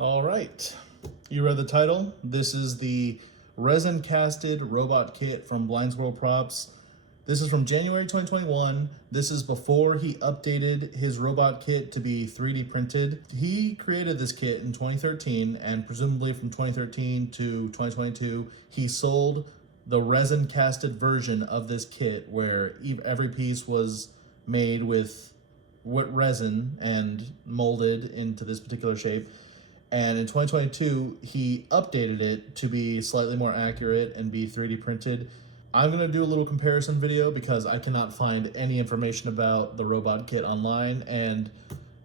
All right, you read the title. This is the resin casted robot kit from BlindSquirrelProps. This is from January 2021. This is before he updated his robot kit to be 3D printed. He created this kit in 2013, and presumably from 2013 to 2022, he sold the resin casted version of this kit where every piece was made with resin and molded into this particular shape. And in 2022, he updated it to be slightly more accurate and be 3D printed. I'm going to do a little comparison video because I cannot find any information about the robot kit online, and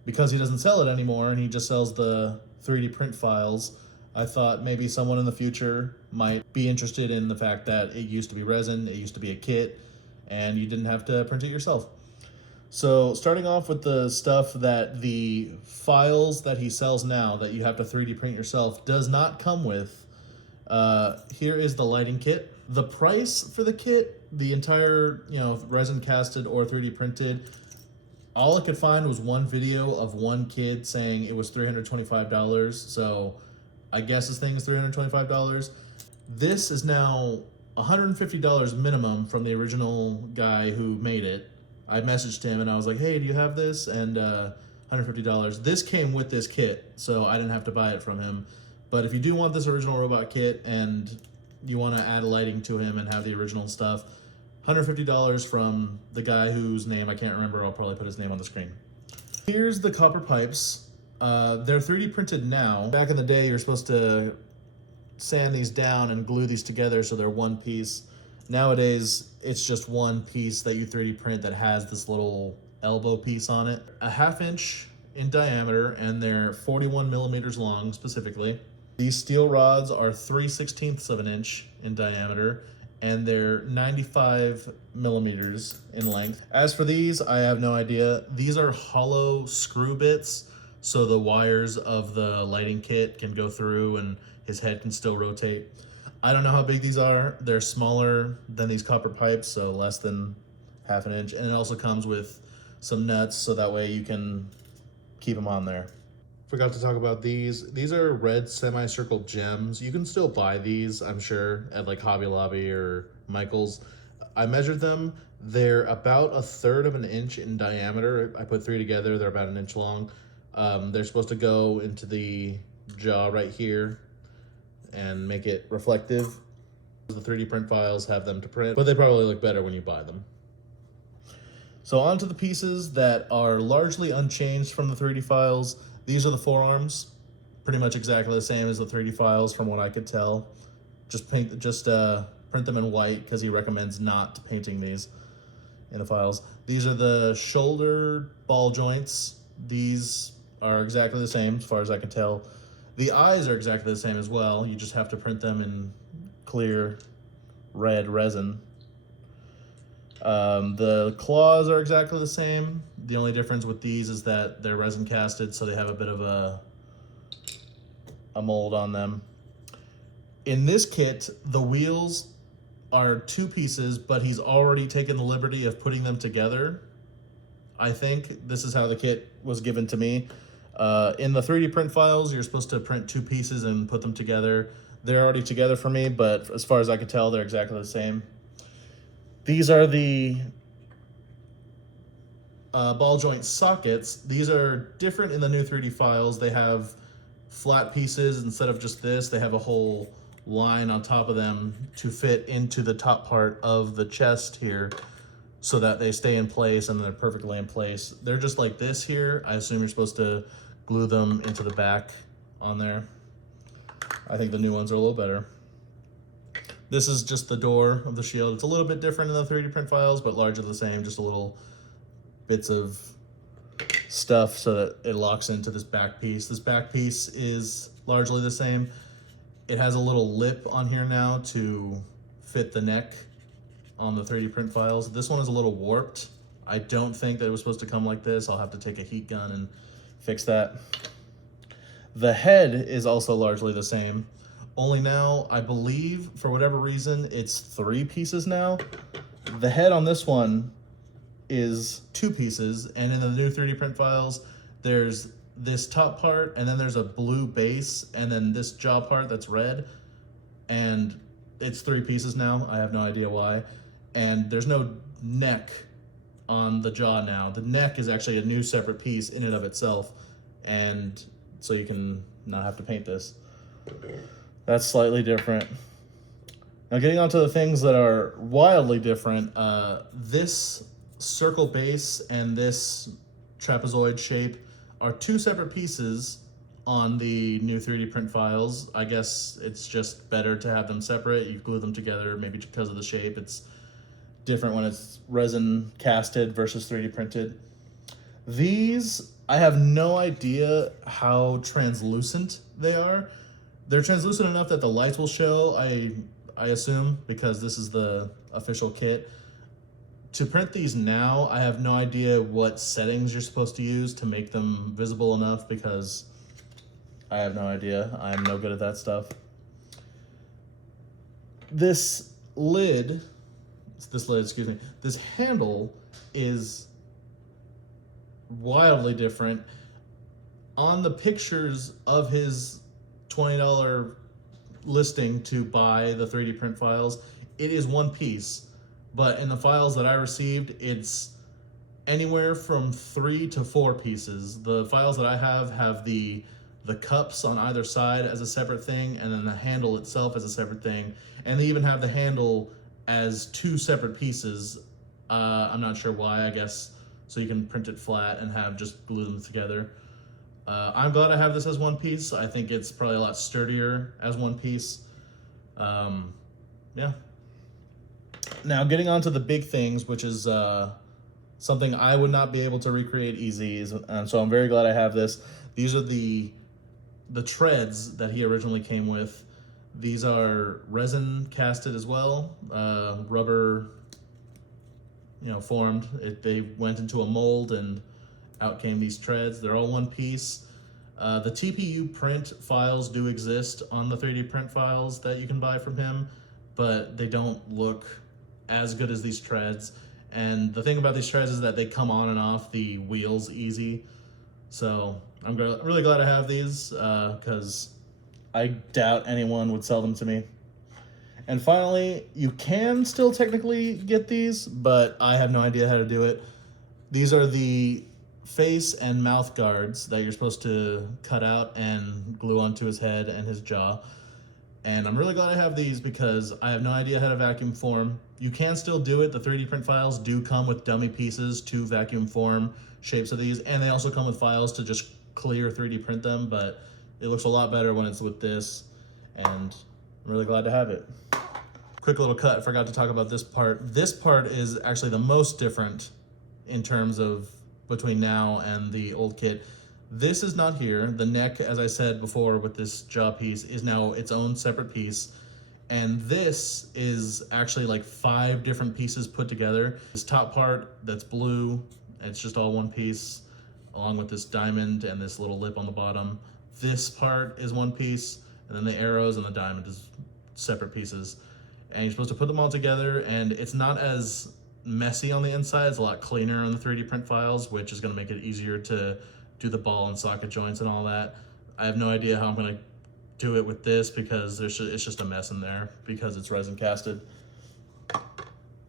because he doesn't sell it anymore and he just sells the 3D print files, I thought maybe someone in the future might be interested in the fact that it used to be resin, it used to be a kit, and you didn't have to print it yourself. So starting off with the stuff that the files that he sells now that you have to 3D print yourself does not come with, here is the lighting kit. The price for the kit, the entire, resin casted or 3D printed, all I could find was one video of one kid saying it was $325. So I guess this thing is $325. This is now $150 minimum from the original guy who made it. I messaged him and I was like, hey, do you have this? And $150. This came with this kit, so I didn't have to buy it from him. But if you do want this original robot kit and you want to add lighting to him and have the original stuff, $150 from the guy whose name I can't remember. I'll probably put his name on the screen. Here's the copper pipes. They're 3D printed now. Back in the day, you're supposed to sand these down and glue these together so they're one piece. Nowadays, it's just one piece that you 3D print that has this little elbow piece on it. A 1/2 inch in diameter, and they're 41 millimeters long specifically. These steel rods are 3/16 of an inch in diameter, and they're 95 millimeters in length. As for these, I have no idea. These are hollow screw bits, so the wires of the lighting kit can go through and his head can still rotate. I don't know how big these are. They're smaller than these copper pipes, so less than 1/2 inch. And it also comes with some nuts, so that way you can keep them on there. Forgot to talk about these. These are red semicircle gems. You can still buy these, I'm sure, at like Hobby Lobby or Michael's. I measured them. They're about 1/3 of an inch in diameter. I put 3 together. They're about 1 inch long. They're supposed to go into the jaw right here and make it reflective. The 3D print files have them to print, but they probably look better when you buy them. So on to the pieces that are largely unchanged from the 3D files. These are the forearms, pretty much exactly the same as the 3D files from what I could tell. Just print them in white because he recommends not painting these in the files. These are the shoulder ball joints. These are exactly the same as far as I can tell. The eyes are exactly the same as well. You just have to print them in clear red resin. The claws are exactly the same. The only difference with these is that they're resin casted, so they have a bit of a mold on them. In this kit, the wheels are 2 pieces, but he's already taken the liberty of putting them together. I think this is how the kit was given to me. In the 3D print files, you're supposed to print 2 pieces and put them together. They're already together for me, but as far as I can tell, they're exactly the same. These are the ball joint sockets. These are different in the new 3D files. They have flat pieces instead of just this. They have a whole line on top of them to fit into the top part of the chest here so that they stay in place and they're perfectly in place. They're just like this here. I assume you're supposed to glue them into the back on there. I think the new ones are a little better. This is just the door of the shield. It's a little bit different in the 3D print files, but largely the same, just a little bits of stuff so that it locks into this back piece. This back piece is largely the same. It has a little lip on here now to fit the neck on the 3D print files. This one is a little warped. I don't think that it was supposed to come like this. I'll have to take a heat gun and fix that. The head is also largely the same. Only now, I believe, for whatever reason, it's 3 pieces now. The head on this one is 2 pieces, and in the new 3D print files, there's this top part, and then there's a blue base, and then this jaw part that's red, and it's 3 pieces now. I have no idea why. And there's no neck on the jaw now. The neck is actually a new separate piece in and of itself, and so you can not have to paint this. That's slightly different. Now getting onto the things that are wildly different, this circle base and this trapezoid shape are 2 separate pieces on the new 3D print files. I guess it's just better to have them separate. You glue them together, maybe because of the shape. It's different when it's resin casted versus 3D printed. These, I have no idea how translucent they are. They're translucent enough that the lights will show, I assume, because this is the official kit. To print these now, I have no idea what settings you're supposed to use to make them visible enough, because I have no idea. I'm no good at that stuff. This handle is wildly different. On the pictures of his $20 listing to buy the 3D print files, it is 1 piece, but in the files that I received, it's anywhere from 3 to 4 pieces. The files that I have the cups on either side as a separate thing, and then the handle itself as a separate thing, and they even have the handle as 2 separate pieces. I'm not sure why, I guess so you can print it flat and have just glue them together. I'm glad I have this as 1 piece. I think it's probably a lot sturdier as 1 piece. Yeah. Now getting on to the big things, which is something I would not be able to recreate easy, and so I'm very glad I have this. These are the treads that he originally came with. These are resin casted as well, rubber, formed. They went into a mold and out came these treads. They're all 1 piece. The TPU print files do exist on the 3D print files that you can buy from him, but they don't look as good as these treads. And the thing about these treads is that they come on and off the wheels easy. So I'm really glad I have these, because I doubt anyone would sell them to me. And finally, you can still technically get these, but I have no idea how to do it. These are the face and mouth guards that you're supposed to cut out and glue onto his head and his jaw. And I'm really glad I have these because I have no idea how to vacuum form. You can still do it. The 3D print files do come with dummy pieces to vacuum form shapes of these, and they also come with files to just clear 3D print them, but it looks a lot better when it's with this, and I'm really glad to have it. Quick little cut, I forgot to talk about this part. This part is actually the most different in terms of between now and the old kit. This is not here. The neck, as I said before with this jaw piece, is now its own separate piece. And this is actually like 5 different pieces put together. This top part that's blue, it's just all 1 piece, along with this diamond and this little lip on the bottom. This part is 1 piece, and then the arrows and the diamond is separate pieces. And you're supposed to put them all together, and it's not as messy on the inside. It's a lot cleaner on the 3D print files, which is gonna make it easier to do the ball and socket joints and all that. I have no idea how I'm gonna do it with this because it's just a mess in there because it's resin casted.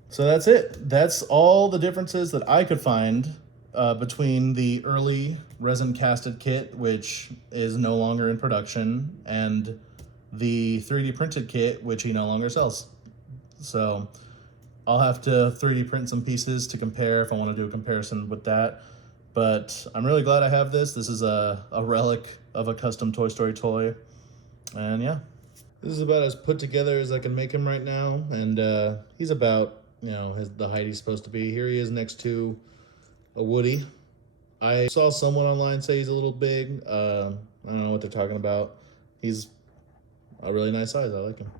So that's it. That's all the differences that I could find between the early resin casted kit, which is no longer in production, and the 3D printed kit, which he no longer sells. So I'll have to 3D print some pieces to compare if I want to do a comparison with that. But I'm really glad I have this. This is a relic of a custom Toy Story toy. And yeah, this is about as put together as I can make him right now. And he's about, the height he's supposed to be. Here he is next to a Woody. I saw someone online say he's a little big. I don't know what they're talking about. He's a really nice size. I like him.